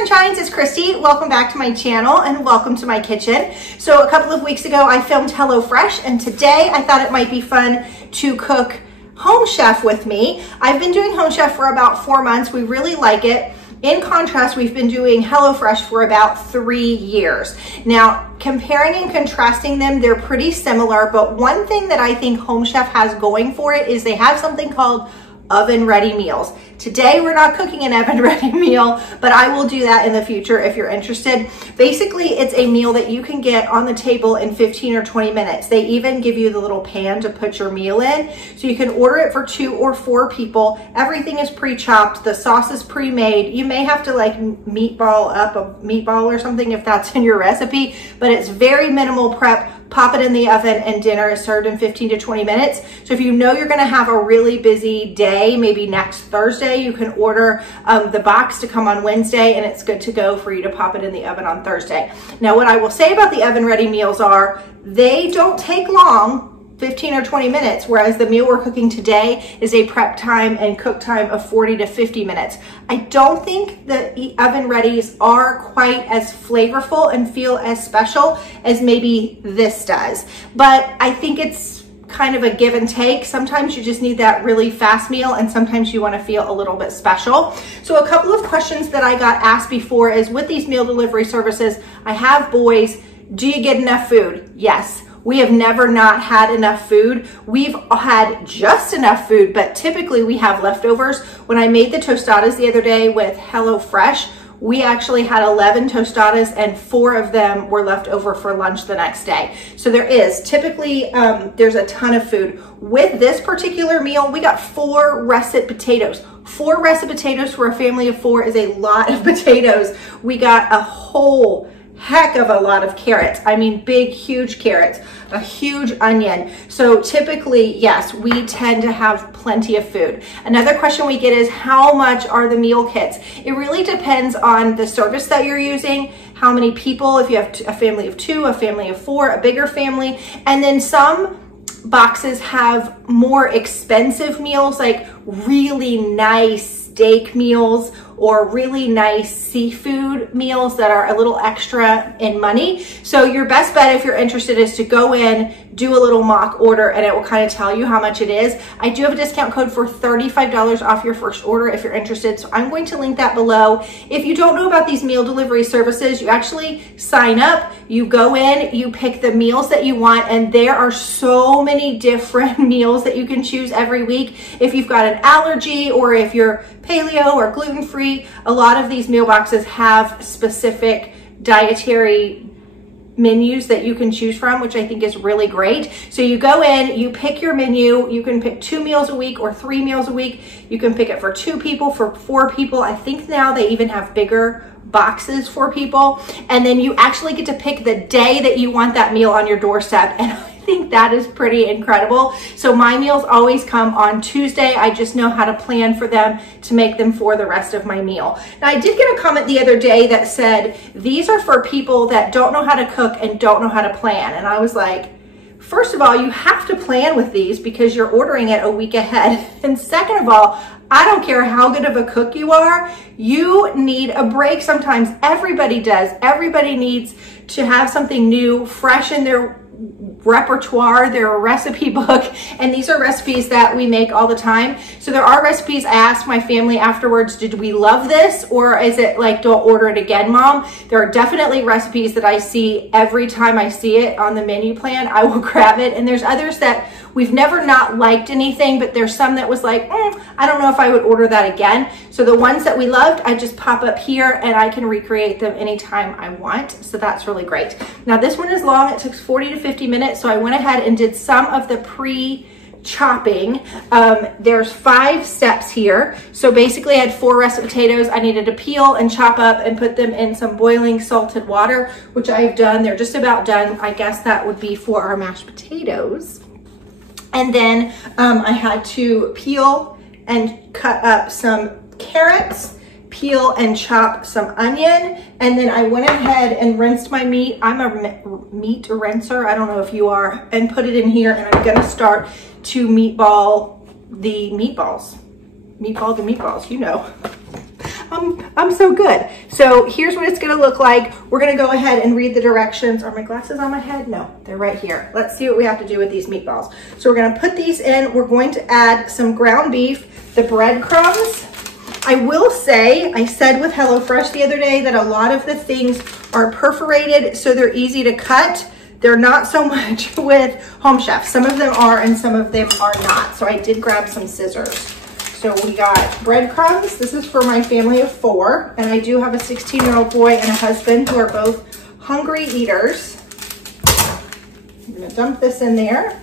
Sunshines, it's Kristy. Welcome back to my channel and welcome to my kitchen. So a couple of weeks ago I filmed HelloFresh, and today I thought it might be fun to cook Home Chef with me. I've been doing Home Chef for about 4 months. We really like it. In contrast, we've been doing HelloFresh for about 3 years. Now, comparing and contrasting them, they're pretty similar, but one thing that I think Home Chef has going for it is they have something called oven-ready meals. Today, we're not cooking an oven-ready meal, but I will do that in the future if you're interested. Basically, it's a meal that you can get on the table in 15 or 20 minutes. They even give you the little pan to put your meal in, so you can order it for 2 or 4 people. Everything is pre-chopped. The sauce is pre-made. You may have to like meatball up a meatball or something if that's in your recipe, but it's very minimal prep. Pop it in the oven and dinner is served in 15 to 20 minutes. So if you know you're gonna have a really busy day, maybe next Thursday, you can order the box to come on Wednesday and it's good to go for you to pop it in the oven on Thursday. Now, what I will say about the oven ready meals are they don't take long, 15 or 20 minutes, whereas the meal we're cooking today is a prep time and cook time of 40 to 50 minutes. I don't think the oven readies are quite as flavorful and feel as special as maybe this does, but I think it's kind of a give and take. Sometimes you just need that really fast meal and sometimes you want to feel a little bit special. So a couple of questions that I got asked before is, with these meal delivery services, I have boys, do you get enough food? Yes. We have never not had enough food. We've had just enough food, but typically we have leftovers. When I made the tostadas the other day with HelloFresh, we actually had 11 tostadas and 4 of them were left over for lunch the next day. So there is typically, there's a ton of food. With this particular meal, we got 4 russet potatoes. 4 russet potatoes for a family of 4 is a lot of potatoes. We got a whole heck of a lot of carrots. I mean, big, huge carrots, a huge onion. So typically, yes, we tend to have plenty of food. Another question we get is, how much are the meal kits? It really depends on the service that you're using, how many people, if you have a family of 2, a family of 4, a bigger family, and then some boxes have more expensive meals, like really nice steak meals or really nice seafood meals that are a little extra in money. So your best bet, if you're interested, is to go in, do a little mock order, and it will kind of tell you how much it is. I do have a discount code for $35 off your first order if you're interested, so I'm going to link that below. If you don't know about these meal delivery services, you actually sign up, you go in, you pick the meals that you want, and there are so many different meals that you can choose every week. If you've got an allergy or if you're paleo or gluten-free, a lot of these meal boxes have specific dietary menus that you can choose from, which I think is really great. So you go in, you pick your menu, you can pick 2 meals a week or 3 meals a week. You can pick it for 2 people, for 4 people. I think now they even have bigger boxes for people. And then you actually get to pick the day that you want that meal on your doorstep. And I think that is pretty incredible. So my meals always come on Tuesday. I just know how to plan for them to make them for the rest of my meal. Now, I did get a comment the other day that said, these are for people that don't know how to cook and don't know how to plan. And I was like, first of all, you have to plan with these because you're ordering it a week ahead. And second of all, I don't care how good of a cook you are, you need a break sometimes. Everybody does. Everybody needs to have something new, fresh in their repertoire, their recipe book, and these are recipes that we make all the time. So there are recipes I asked my family afterwards, did we love this, or is it like, don't order it again, Mom? There are definitely recipes that I see every time I see it on the menu plan, I will grab it, and there's others that we've never not liked anything, but there's some that was like, I don't know if I would order that again. So the ones that we loved, I just pop up here and I can recreate them anytime I want. So that's really great. Now this one is long, it took 40 to 50 minutes. So I went ahead and did some of the pre-chopping. There's 5 steps here. So basically I had 4 russet potatoes. I needed to peel and chop up and put them in some boiling salted water, which I've done. They're just about done. I guess that would be for our mashed potatoes. And then I had to peel and cut up some carrots, peel and chop some onion, and then I went ahead and rinsed my meat. I'm a meat rinser, I don't know if you are, and put it in here, and I'm gonna start to meatball the meatballs. Meatball the meatballs, you know. I'm so good. So here's what it's gonna look like. We're gonna go ahead and read the directions. Are my glasses on my head? No, they're right here. Let's see what we have to do with these meatballs. So we're gonna put these in. We're going to add some ground beef, the breadcrumbs. I will say, I said with HelloFresh the other day that a lot of the things are perforated, so they're easy to cut. They're not so much with Home Chef. Some of them are and some of them are not. So I did grab some scissors. So we got breadcrumbs. This is for my family of 4. And I do have a 16-year-old boy and a husband who are both hungry eaters. I'm gonna dump this in there.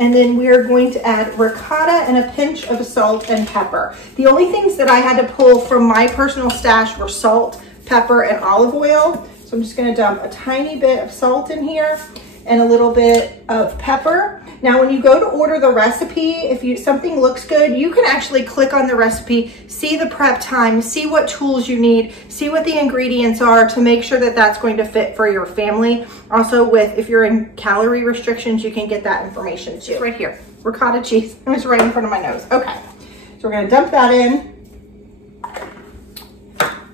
And then we're going to add ricotta and a pinch of salt and pepper. The only things that I had to pull from my personal stash were salt, pepper, and olive oil. So I'm just gonna dump a tiny bit of salt in here and a little bit of pepper. Now, when you go to order the recipe, if something looks good, you can actually click on the recipe, see the prep time, see what tools you need, see what the ingredients are to make sure that that's going to fit for your family. Also, if you're in calorie restrictions, you can get that information too. Right here, ricotta cheese. It was right in front of my nose. Okay, so we're gonna dump that in.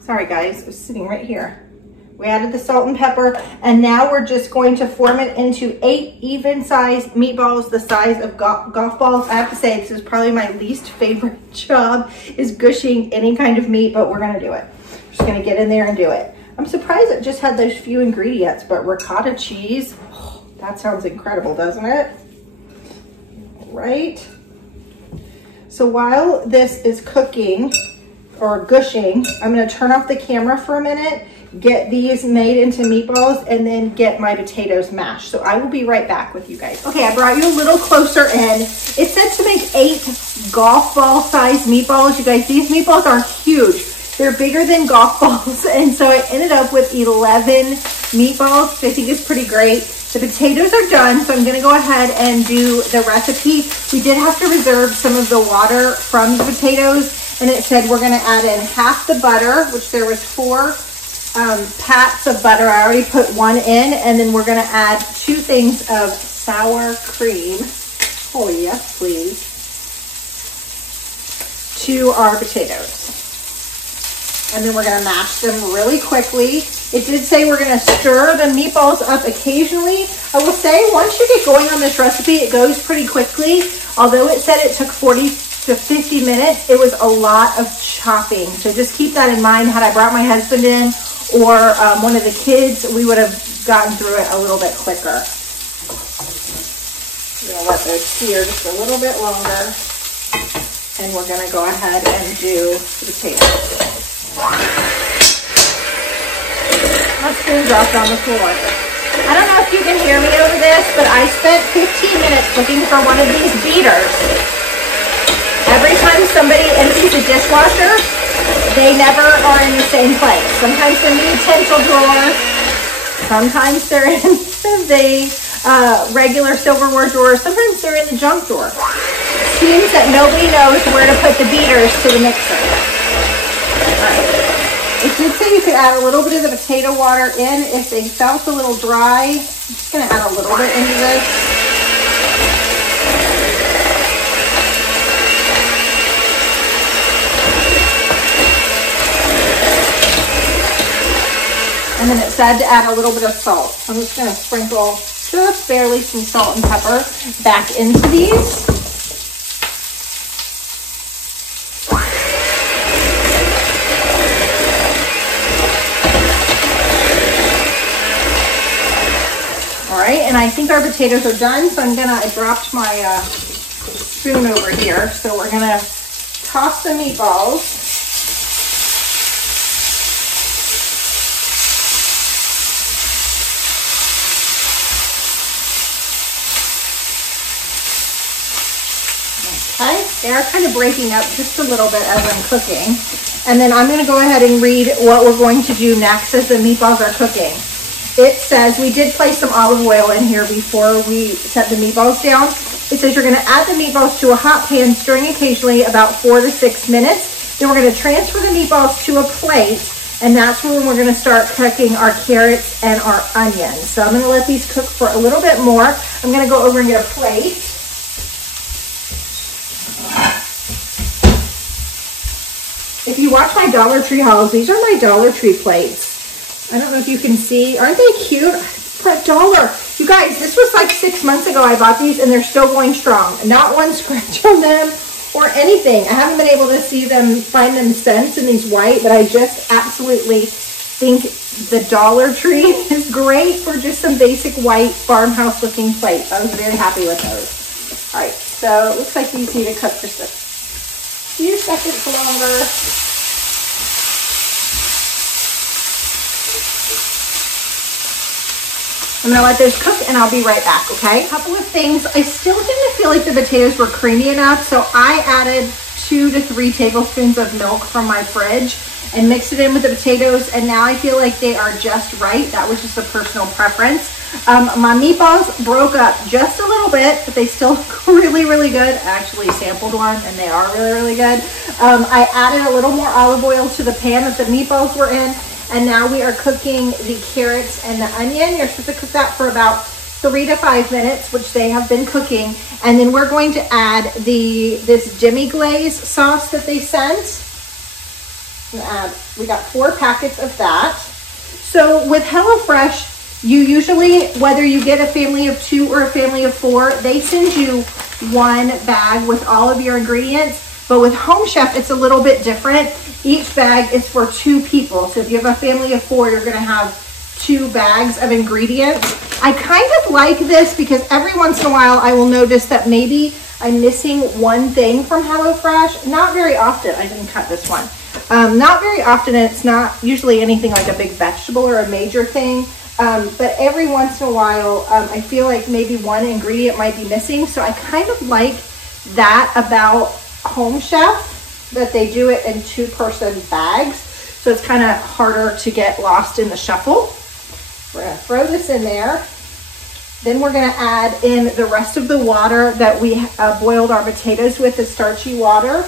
Sorry guys, it was sitting right here. We added the salt and pepper, and now we're just going to form it into 8 even-sized meatballs the size of golf balls. I have to say, this is probably my least favorite job, is gushing any kind of meat, but we're gonna do it. Just gonna get in there and do it. I'm surprised it just had those few ingredients, but ricotta cheese, oh, that sounds incredible, doesn't it? Right. So while this is cooking, or gushing, I'm gonna turn off the camera for a minute, get these made into meatballs, and then get my potatoes mashed. So I will be right back with you guys. Okay, I brought you a little closer in. It said to make 8 golf ball sized meatballs. You guys, these meatballs are huge. They're bigger than golf balls. And so I ended up with 11 meatballs, which I think is pretty great. The potatoes are done, so I'm gonna go ahead and do the recipe. We did have to reserve some of the water from the potatoes, and it said we're gonna add in half the butter, which there was 4 pats of butter. I already put 1 in, and then we're gonna add 2 things of sour cream. Oh yes, please. To our potatoes. And then we're gonna mash them really quickly. It did say we're gonna stir the meatballs up occasionally. I will say, once you get going on this recipe, it goes pretty quickly. Although it said it took 40 to 50 minutes, it was a lot of chopping. So just keep that in mind. Had I brought my husband in, or one of the kids, we would have gotten through it a little bit quicker. We're gonna let those sear just a little bit longer, and we're gonna go ahead and do the potatoes. My spoon dropped on the floor. I don't know if you can hear me over this, but I spent 15 minutes looking for one of these beaters. Every time somebody empties a dishwasher, they never are in the same place. Sometimes they're in the utensil drawer. Sometimes they're in the regular silverware drawer. Sometimes they're in the junk drawer. Seems that nobody knows where to put the beaters to the mixer. All right. It did say you could add a little bit of the potato water in if they felt a little dry. I'm just gonna add a little bit into this. And then it said to add a little bit of salt. I'm just gonna sprinkle just barely some salt and pepper back into these. All right, and I think our potatoes are done, so I dropped my spoon over here. So we're gonna toss the meatballs. Okay, they are kind of breaking up just a little bit as I'm cooking. And then I'm gonna go ahead and read what we're going to do next as the meatballs are cooking. It says, we did place some olive oil in here before we set the meatballs down. It says you're gonna add the meatballs to a hot pan, stirring occasionally about 4 to 6 minutes. Then we're gonna transfer the meatballs to a plate, and that's when we're gonna start cooking our carrots and our onions. So I'm gonna let these cook for a little bit more. I'm gonna go over and get a plate. If you watch my Dollar Tree hauls, these are my Dollar Tree plates. I don't know if you can see. Aren't they cute? For $1. You guys, this was like 6 months ago I bought these and they're still going strong. Not one scratch on them or anything. I haven't been able to find them since in these white, but I just absolutely think the Dollar Tree is great for just some basic white farmhouse looking plates. I was very happy with those. All right, so it looks like these need to cook for a few seconds longer. I'm gonna let those cook and I'll be right back, okay? A couple of things. I still didn't feel like the potatoes were creamy enough, so I added 2 to 3 tablespoons of milk from my fridge and mixed it in with the potatoes, and now I feel like they are just right. That was just a personal preference. My meatballs broke up just a little bit, but they still look really, really good. I actually sampled one and they are really, really good. I added a little more olive oil to the pan that the meatballs were in, and now we are cooking the carrots and the onion. You're supposed to cook that for about 3 to 5 minutes, which they have been cooking. And then we're going to add this demi-glaze sauce that they sent. We got 4 packets of that. So with HelloFresh, you usually, whether you get a family of 2 or a family of 4, they send you 1 bag with all of your ingredients. But with Home Chef, it's a little bit different. Each bag is for 2 people. So if you have a family of 4, you're gonna have 2 bags of ingredients. I kind of like this because every once in a while I will notice that maybe I'm missing one thing from HelloFresh. Not very often. I didn't cut this one. Not very often, and it's not usually anything like a big vegetable or a major thing. But every once in a while, I feel like maybe one ingredient might be missing. So I kind of like that about Home Chef, that they do it in 2-person bags. So it's kind of harder to get lost in the shuffle. We're gonna throw this in there. Then we're gonna add in the rest of the water that we boiled our potatoes with, the starchy water,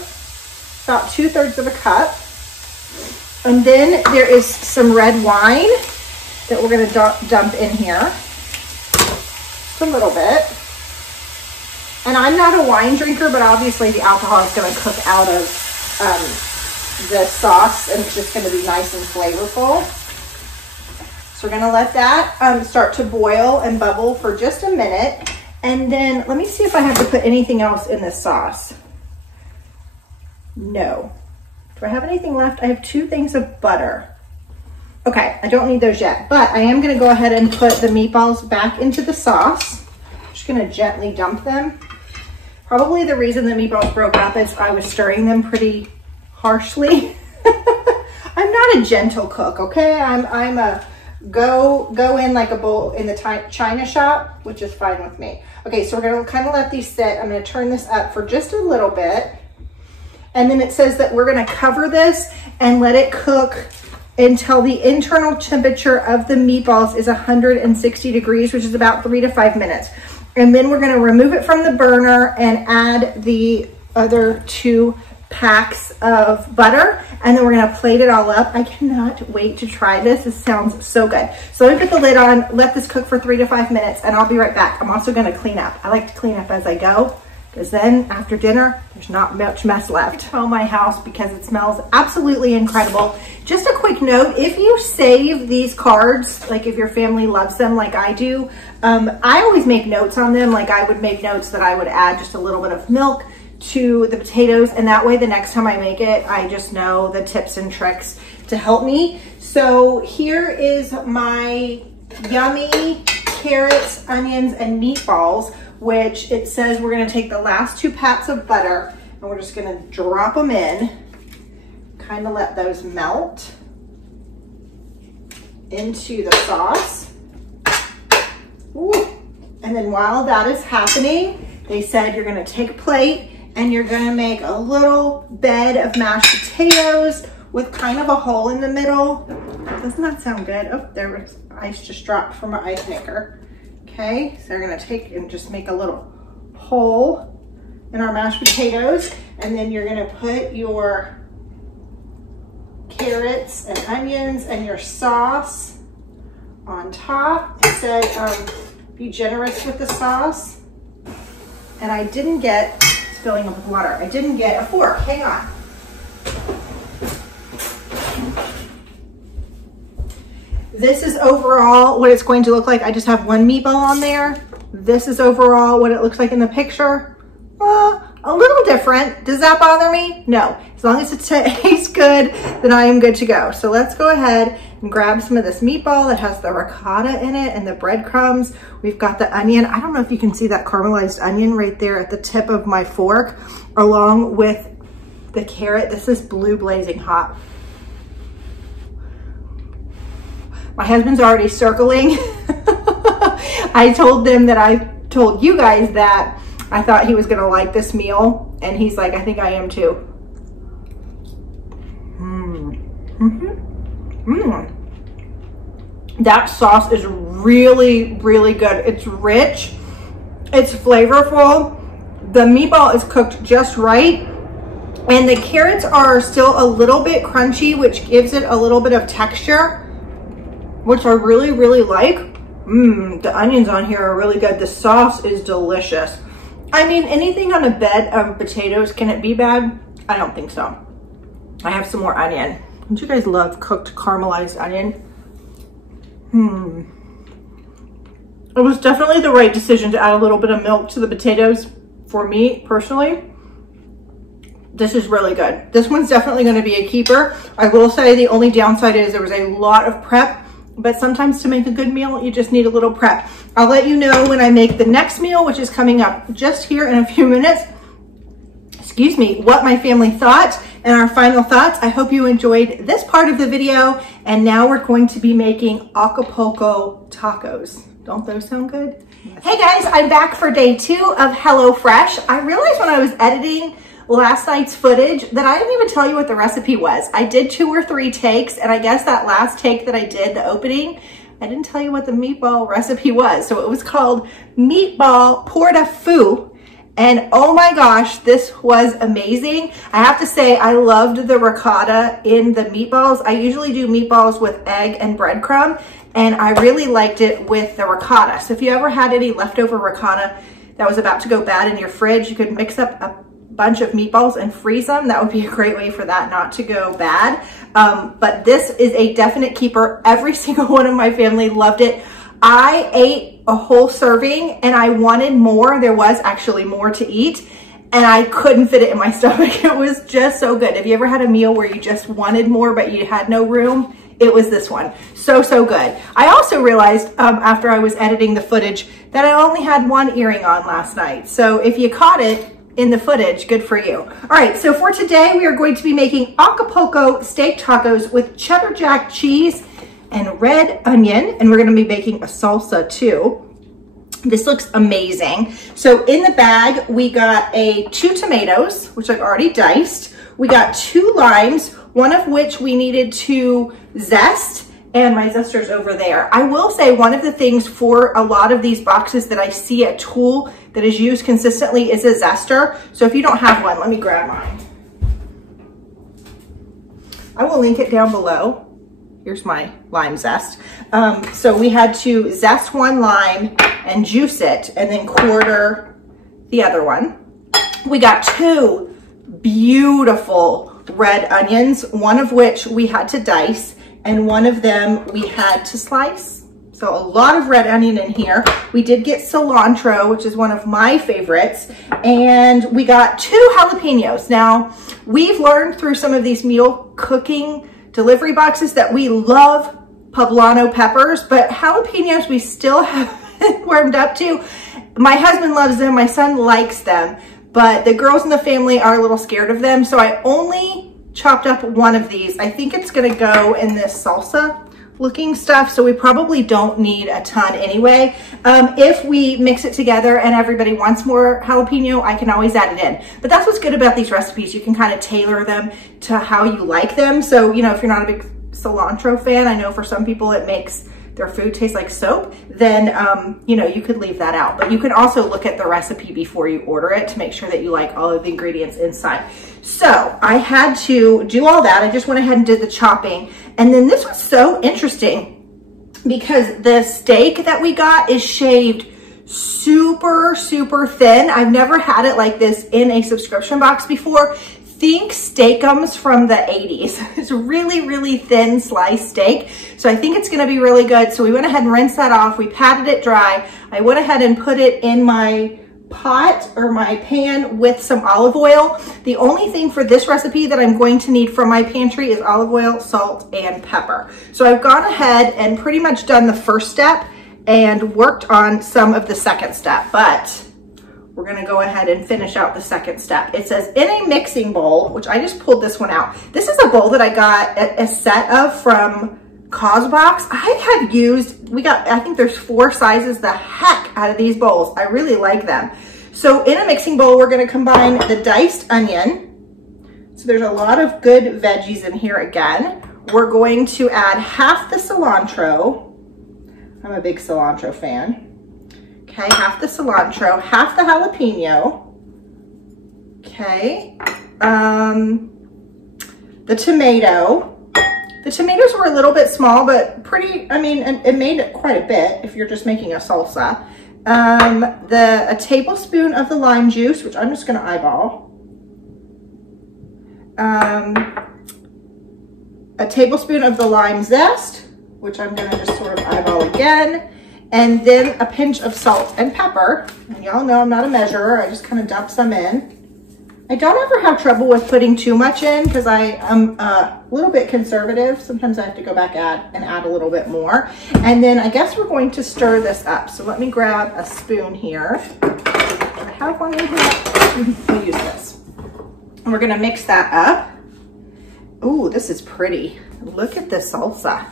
about 2/3 of a cup. And then there is some red wine that we're gonna dump in here, just a little bit. And I'm not a wine drinker, but obviously the alcohol is gonna cook out of the sauce, and it's just gonna be nice and flavorful. So we're gonna let that start to boil and bubble for just a minute. And then let me see if I have to put anything else in this sauce. No. Do I have anything left? I have 2 things of butter. Okay, I don't need those yet, but I am gonna go ahead and put the meatballs back into the sauce. I'm just gonna gently dump them. Probably the reason the meatballs broke up is I was stirring them pretty harshly. I'm not a gentle cook, okay? I'm a go in like a bowl in the China shop, which is fine with me. Okay, so we're gonna kind of let these sit. I'm gonna turn this up for just a little bit. And then it says that we're gonna cover this and let it cook until the internal temperature of the meatballs is 160 degrees, which is about 3 to 5 minutes. And then we're gonna remove it from the burner and add the other 2 packs of butter, and then we're gonna plate it all up. I cannot wait to try this. This sounds so good. So let me put the lid on, let this cook for 3 to 5 minutes, and I'll be right back. I'm also gonna clean up. I like to clean up as I go, because then after dinner, there's not much mess left. I my house because it smells absolutely incredible. Just a quick note, if you save these cards, like if your family loves them like I do, I always make notes on them. Like I would make notes that I would add just a little bit of milk to the potatoes, and that way the next time I make it, I just know the tips and tricks to help me. So here is my yummy carrots, onions, and meatballs, which it says we're gonna take the last 2 pats of butter and we're just gonna drop them in, kind of let those melt into the sauce. Ooh. And then while that is happening, they said you're gonna take a plate and you're gonna make a little bed of mashed potatoes with kind of a hole in the middle. Doesn't that sound good? Oh, there was ice just dropped from my ice maker. Okay, so we're gonna take and just make a little hole in our mashed potatoes, and then you're gonna put your carrots and onions and your sauce on top. It said be generous with the sauce. And I didn't get, it's filling up with water, I didn't get a fork, hang on. This is overall what it's going to look like. I just have one meatball on there. This is overall what it looks like in the picture. A little different. Does that bother me? No. As long as it tastes good, then I am good to go. So let's go ahead and grab some of this meatball that has the ricotta in it and the breadcrumbs. We've got the onion. I don't know if you can see that caramelized onion right there at the tip of my fork, along with the carrot. This is blue blazing hot. My husband's already circling. I told them that I told you guys that I thought he was gonna like this meal, and he's like, I think I am too. That sauce is really, really good. It's rich, it's flavorful. The meatball is cooked just right, and the carrots are still a little bit crunchy, which gives it a little bit of texture, which I really, really like. The onions on here are really good. The sauce is delicious. I mean, anything on a bed of potatoes, can it be bad? I don't think so. I have some more onion. Don't you guys love cooked caramelized onion? It was definitely the right decision to add a little bit of milk to the potatoes for me personally. This is really good. This one's definitely going to be a keeper. I will say the only downside is there was a lot of prep, but sometimes to make a good meal, you just need a little prep. I'll let you know when I make the next meal, which is coming up just here in a few minutes, excuse me, what my family thought and our final thoughts. I hope you enjoyed this part of the video. And now we're going to be making acapulco tacos. Don't those sound good? Hey guys, I'm back for day 2 of HelloFresh. I realized when I was editing last night's footage that I didn't even tell you what the recipe was. I did 2 or 3 takes, and I guess that last take that I did, the opening, I didn't tell you what the meatball recipe was. So it was called meatball portafeu. And oh my gosh, this was amazing. I have to say, I loved the ricotta in the meatballs. I usually do meatballs with egg and breadcrumb, and I really liked it with the ricotta. So if you ever had any leftover ricotta that was about to go bad in your fridge, you could mix up a bunch of meatballs and freeze them. That would be a great way for that not to go bad. But this is a definite keeper. Every single one of my family loved it. I ate a whole serving and I wanted more. There was actually more to eat and I couldn't fit it in my stomach. It was just so good. Have you ever had a meal where you just wanted more but you had no room? It was this one. So, so good. I also realized after I was editing the footage that I only had one earring on last night. So if you caught it in the footage, good for you. All right, so for today, we are going to be making acapulco steak tacos with cheddar jack cheese and red onion, and we're gonna be making a salsa too. This looks amazing. So in the bag, we got 2 tomatoes, which I've already diced. We got 2 limes, one of which we needed to zest, and my zester's over there. I will say one of the things for a lot of these boxes that I see a tool that is used consistently is a zester. So if you don't have one, let me grab mine. I will link it down below. Here's my lime zest. So we had to zest 1 lime and juice it and then quarter the other one. We got 2 beautiful red onions, one of which we had to dice and one of them we had to slice. So a lot of red onion in here. We did get cilantro, which is one of my favorites, and we got 2 jalapenos. Now, we've learned through some of these meal cooking delivery boxes that we love poblano peppers, but jalapenos we still haven't warmed up to. My husband loves them, my son likes them, but the girls in the family are a little scared of them, so I only chopped up one of these. I think it's gonna go in this salsa looking stuff, so we probably don't need a ton anyway. If we mix it together and everybody wants more jalapeno, I can always add it in. But that's what's good about these recipes. You can kind of tailor them to how you like them. So, you know, if you're not a big cilantro fan, I know for some people it makes their food taste like soap, then, you know, you could leave that out. But you can also look at the recipe before you order it to make sure that you like all of the ingredients inside. So I had to do all that. I just went ahead and did the chopping. And then this was so interesting because the steak that we got is shaved super, super thin. I've never had it like this in a subscription box before. think steakums from the 80s. It's a really, really thin sliced steak. So I think it's gonna be really good. So we went ahead and rinsed that off. We patted it dry. I went ahead and put it in my pot or my pan with some olive oil. The only thing for this recipe that I'm going to need from my pantry is olive oil, salt, and pepper. So I've gone ahead and pretty much done the first step and worked on some of the second step, but we're gonna go ahead and finish out the second step. It says in a mixing bowl, which I just pulled this one out. This is a bowl that I got a set of from Cosbox. I have used, I think there's 4 sizes, the heck out of these bowls. I really like them. So in a mixing bowl, we're gonna combine the diced onion. So there's a lot of good veggies in here again. We're going to add half the cilantro. I'm a big cilantro fan. Okay, half the cilantro, half the jalapeno. Okay, the tomato. The tomatoes were a little bit small, but pretty, I mean, it made it quite a bit if you're just making a salsa. A tablespoon of the lime juice, which I'm just gonna eyeball. A tablespoon of the lime zest, which I'm gonna just sort of eyeball again. And then a pinch of salt and pepper. And y'all know I'm not a measurer, I just kind of dump some in. I don't ever have trouble with putting too much in because I am a little bit conservative. Sometimes I have to go back and add a little bit more. And then I guess we're going to stir this up. So let me grab a spoon here. I have one in here. We'll use this. And we're gonna mix that up. Ooh, this is pretty. Look at this salsa.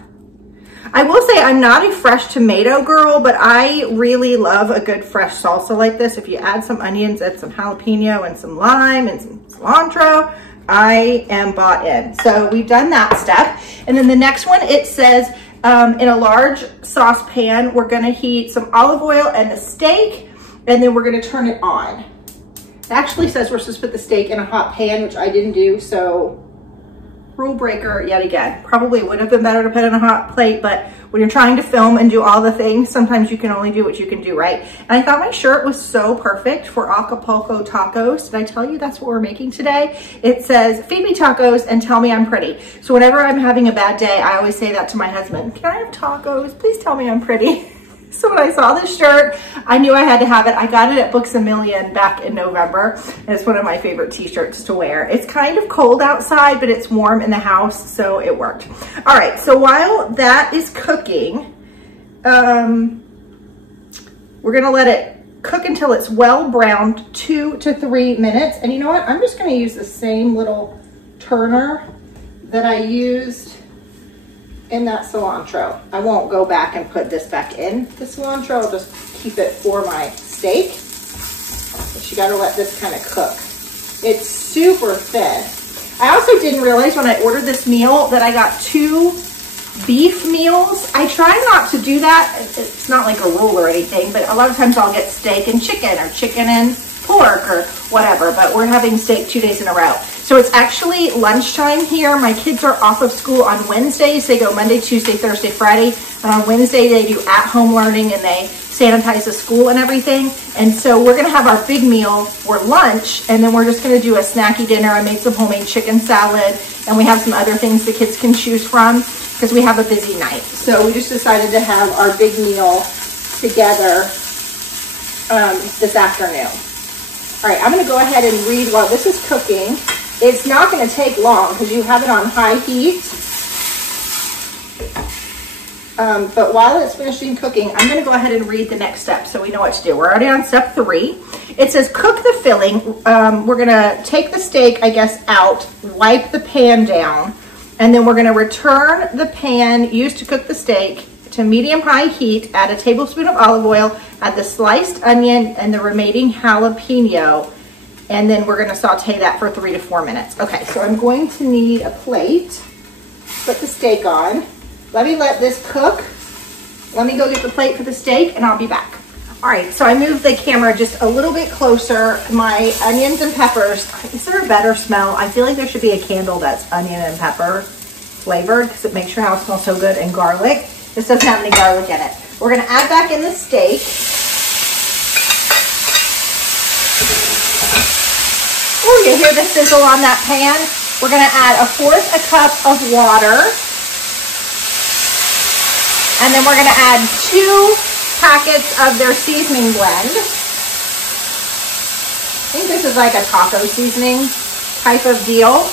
I will say I'm not a fresh tomato girl, but I really love a good fresh salsa like this. If you add some onions and some jalapeno and some lime and some cilantro, I am bought in. So we've done that step. And then the next one, it says in a large saucepan, we're gonna heat some olive oil and the steak, and then we're gonna turn it on. It actually says we're supposed to put the steak in a hot pan, which I didn't do, so rule breaker yet again. Probably would have been better to put in a hot plate, but when you're trying to film and do all the things, sometimes you can only do what you can do, right? And I thought my shirt was so perfect for acapulco tacos. Did I tell you that's what we're making today? It says, feed me tacos and tell me I'm pretty. So whenever I'm having a bad day, I always say that to my husband. Can I have tacos? Please tell me I'm pretty. So when I saw this shirt, I knew I had to have it. I got it at Books A Million back in November. And it's one of my favorite t-shirts to wear. It's kind of cold outside, but it's warm in the house, so it worked. All right, so while that is cooking, we're gonna let it cook until it's well browned, 2 to 3 minutes. And you know what? I'm just gonna use the same little turner that I used in that cilantro. I won't go back and put this back in the cilantro. I'll just keep it for my steak. But you gotta let this kind of cook. It's super thin. I also didn't realize when I ordered this meal that I got 2 beef meals. I try not to do that. It's not like a rule or anything, but a lot of times I'll get steak and chicken or chicken and pork or whatever, but we're having steak 2 days in a row. So it's actually lunchtime here. My kids are off of school on Wednesdays. They go Monday, Tuesday, Thursday, Friday. And on Wednesday, they do at-home learning and they sanitize the school and everything. And so we're gonna have our big meal for lunch, and then we're just gonna do a snacky dinner. I made some homemade chicken salad, and we have some other things the kids can choose from because we have a busy night. So we just decided to have our big meal together this afternoon. All right, I'm gonna go ahead and read while this is cooking. It's not gonna take long because you have it on high heat. But while it's finishing cooking, I'm gonna go ahead and read the next step so we know what to do. We're already on step 3. It says cook the filling. We're gonna take the steak, I guess, out, wipe the pan down, and then we're gonna return the pan used to cook the steak to medium-high heat, add a tablespoon of olive oil, add the sliced onion and the remaining jalapeno, and then we're gonna saute that for 3 to 4 minutes. Okay, so I'm going to need a plate, put the steak on. Let me let this cook. Let me go get the plate for the steak and I'll be back. All right, so I moved the camera just a little bit closer. My onions and peppers, is there a better smell? I feel like there should be a candle that's onion and pepper flavored because it makes your house smell so good, and garlic. This doesn't have any garlic in it. We're gonna add back in the steak. Oh you hear the sizzle on that pan? We're gonna add 1/4 cup of water. And then we're gonna add 2 packets of their seasoning blend. I think this is like a taco seasoning type of deal.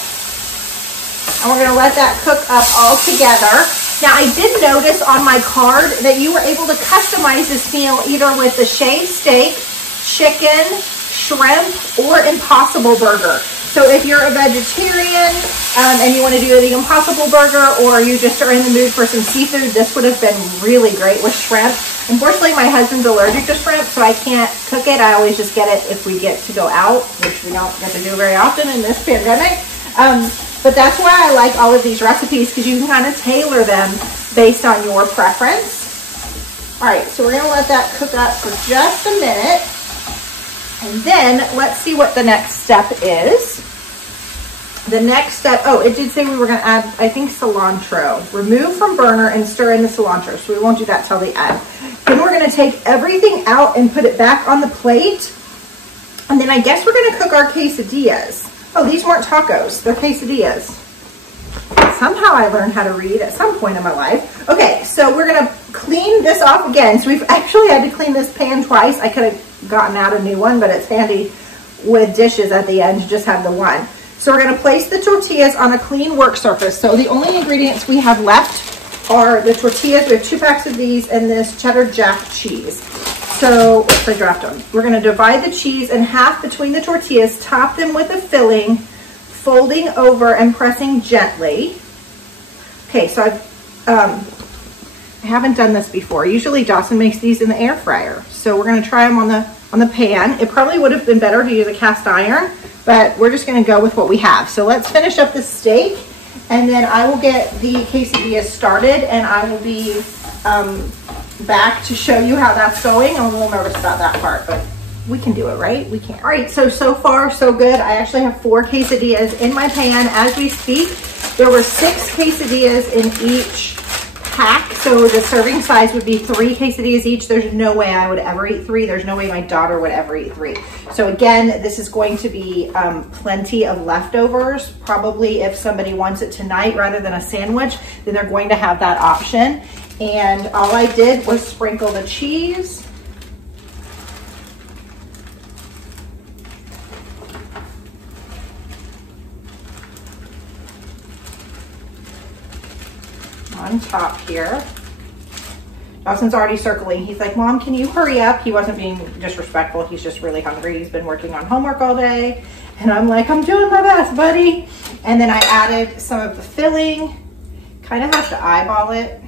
And we're gonna let that cook up all together. Now I did notice on my card that you were able to customize this meal either with the shaved steak, chicken, shrimp, or Impossible Burger. So if you're a vegetarian and you want to do the Impossible Burger, or you just are in the mood for some seafood, this would have been really great with shrimp. Unfortunately, my husband's allergic to shrimp, so I can't cook it. I always just get it if we get to go out, which we don't get to do very often in this pandemic. But that's why I like all of these recipes, because you can kind of tailor them based on your preference. All right, so we're gonna let that cook up for just a minute. And then let's see what the next step is. The next step, oh, it did say we were gonna add, I think, cilantro. Remove from burner and stir in the cilantro, so we won't do that till the end. Then we're gonna take everything out and put it back on the plate. And then I guess we're gonna cook our quesadillas. Oh, these weren't tacos, they're quesadillas. Somehow I learned how to read at some point in my life. Okay, so we're gonna clean this off again. So we've actually had to clean this pan twice. I could have gotten out a new one, but it's handy with dishes at the end to just have the one. So we're gonna place the tortillas on a clean work surface. So the only ingredients we have left are the tortillas. We have 2 packs of these and this cheddar jack cheese. So, oops, I dropped them. We're gonna divide the cheese in half between the tortillas, top them with a filling, folding over and pressing gently. Okay, so I haven't done this before. Usually Dawson makes these in the air fryer. So we're gonna try them on the pan. It probably would have been better to use a cast iron, but we're just gonna go with what we have. So let's finish up the steak, and then I will get the quesadillas started, and I will be back to show you how that's going. I'm a little nervous about that part, but we can do it, right? We can. All right, so far so good. I actually have 4 quesadillas in my pan as we speak. There were 6 quesadillas in each pack, so the serving size would be 3 quesadillas each. There's no way I would ever eat 3. There's no way my daughter would ever eat 3. So again, this is going to be plenty of leftovers. Probably if somebody wants it tonight rather than a sandwich, then they're going to have that option. And all I did was sprinkle the cheese. On top here. Dawson's already circling. He's like, Mom, can you hurry up? He wasn't being disrespectful. He's just really hungry. He's been working on homework all day. And I'm like, I'm doing my best, buddy. And then I added some of the filling. Kind of have to eyeball it.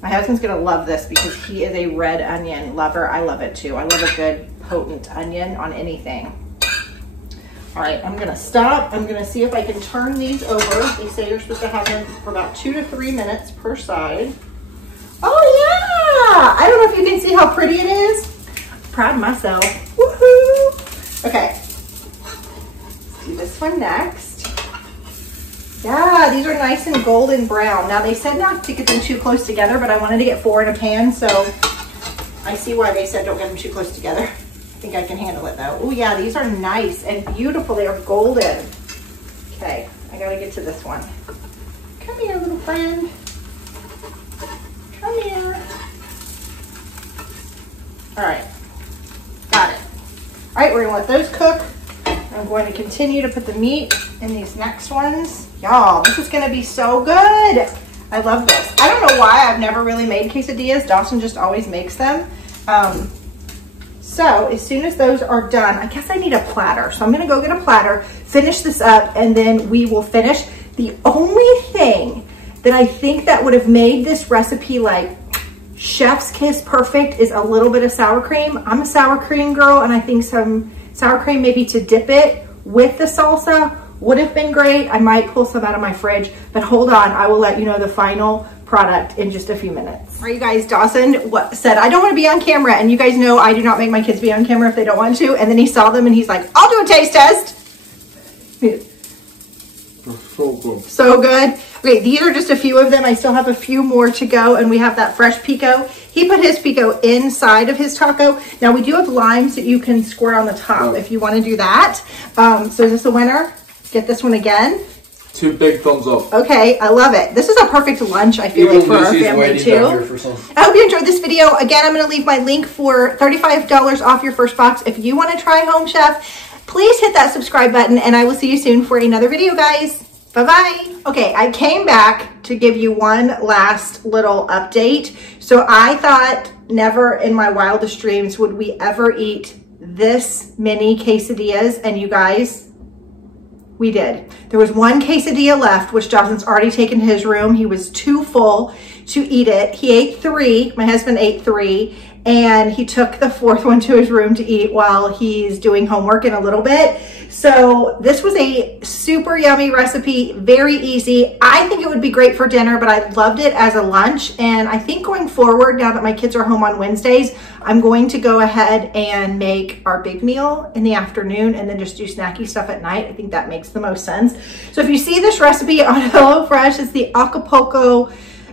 My husband's gonna love this because he is a red onion lover. I love it too. I love a good potent onion on anything. All right, I'm gonna stop. I'm gonna see if I can turn these over. They say you're supposed to have them for about 2 to 3 minutes per side. Oh yeah! I don't know if you can see how pretty it is. I'm proud of myself. Woohoo! Okay, let's do this one next. Yeah, these are nice and golden brown. Now they said not to get them too close together, but I wanted to get 4 in a pan, so I see why they said don't get them too close together. I think I can handle it though. Oh yeah, these are nice and beautiful. They are golden. Okay, I gotta get to this one. Come here, little friend. Come here. All right, got it. All right, we're gonna let those cook. I'm going to continue to put the meat in these next ones. Y'all, this is gonna be so good. I love this. I don't know why I've never really made quesadillas. Dawson just always makes them. So as soon as those are done, I guess I need a platter. So I'm gonna go get a platter, finish this up, and then we will finish. The only thing that I think that would have made this recipe like chef's kiss perfect is a little bit of sour cream. I'm a sour cream girl, and I think some sour cream maybe to dip it with the salsa would have been great. I might pull some out of my fridge, but hold on, I will let you know the final product in just a few minutes. All right, you guys, Dawson said, I don't want to be on camera, and you guys know I do not make my kids be on camera if they don't want to, and then he saw them and he's like, I'll do a taste test. So good. So good. Okay, these are just a few of them. I still have a few more to go, and we have that fresh pico. He put his pico inside of his taco. Now we do have limes that you can squirt on the top if you want to do that. So is this a winner? Get this one again. 2 big thumbs up. Okay, I love it. This is a perfect lunch, I feel like, for our family too. I hope you enjoyed this video. Again, I'm going to leave my link for $35 off your first box. If you want to try Home Chef, please hit that subscribe button, and I will see you soon for another video, guys. Bye-bye. Okay, I came back to give you one last little update. So I thought never in my wildest dreams would we ever eat this many quesadillas, and you guys, we did. There was one quesadilla left, which Jonathan's already taken to his room. He was too full to eat it. He ate 3, my husband ate 3, and he took the 4th one to his room to eat while he's doing homework in a little bit. So this was a super yummy recipe, very easy. I think it would be great for dinner, but I loved it as a lunch. And I think going forward, now that my kids are home on Wednesdays, I'm going to go ahead and make our big meal in the afternoon and then just do snacky stuff at night. I think that makes the most sense. So if you see this recipe on HelloFresh, it's the acapulco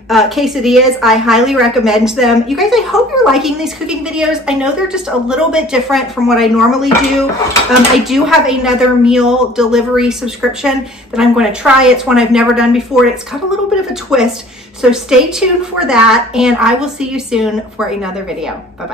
quesadillas. I highly recommend them. You guys, I hope you're liking these cooking videos. I know they're just a little bit different from what I normally do. I do have another meal delivery subscription that I'm going to try. It's one I've never done before. It's got a little bit of a twist. So stay tuned for that, and I will see you soon for another video. Bye-bye.